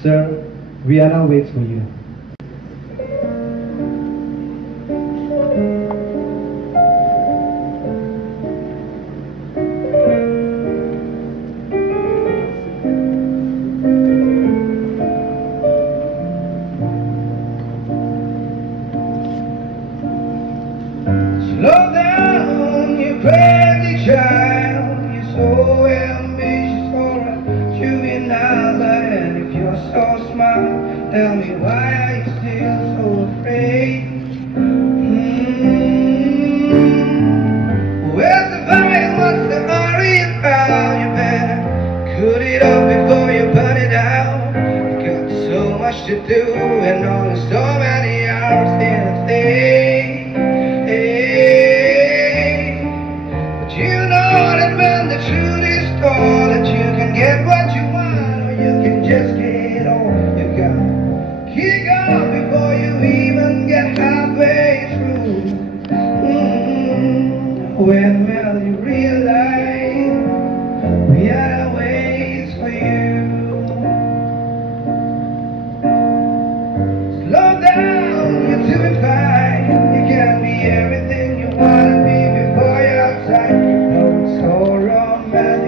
Sir, Rihanna waits for you. Slow down, you crazy child. You're so ambitious for a juvenile. And if you're so smart, tell me why are you still so afraid? Where's the fire? What's the hurry about? You better cut it up before you burn it out. You got so much to do and only so many hours in a day. That you can get what you want, or you can just get on. You gotta kick off before you even get halfway through. When will you realize Rihanna waits for you? Slow down, you're too fine. You can't be everything you wanna be before you're outside. No, it's so romantic.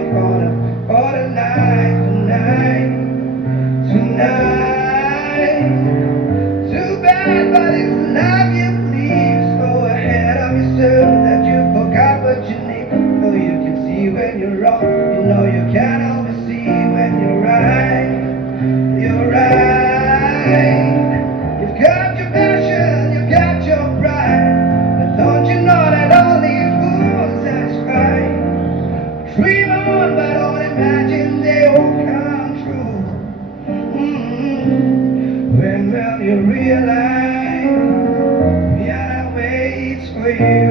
Too bad, but it's the life you believe. So ahead of yourself that you forgot what you need. Know you can see when you're wrong. You know you can't always see when you're right. You're right. You've got your passion, you've got your pride. But don't you know that all these fools satisfy? Dream on, but don't imagine they won't come true. When will you realize Rihanna waits for you?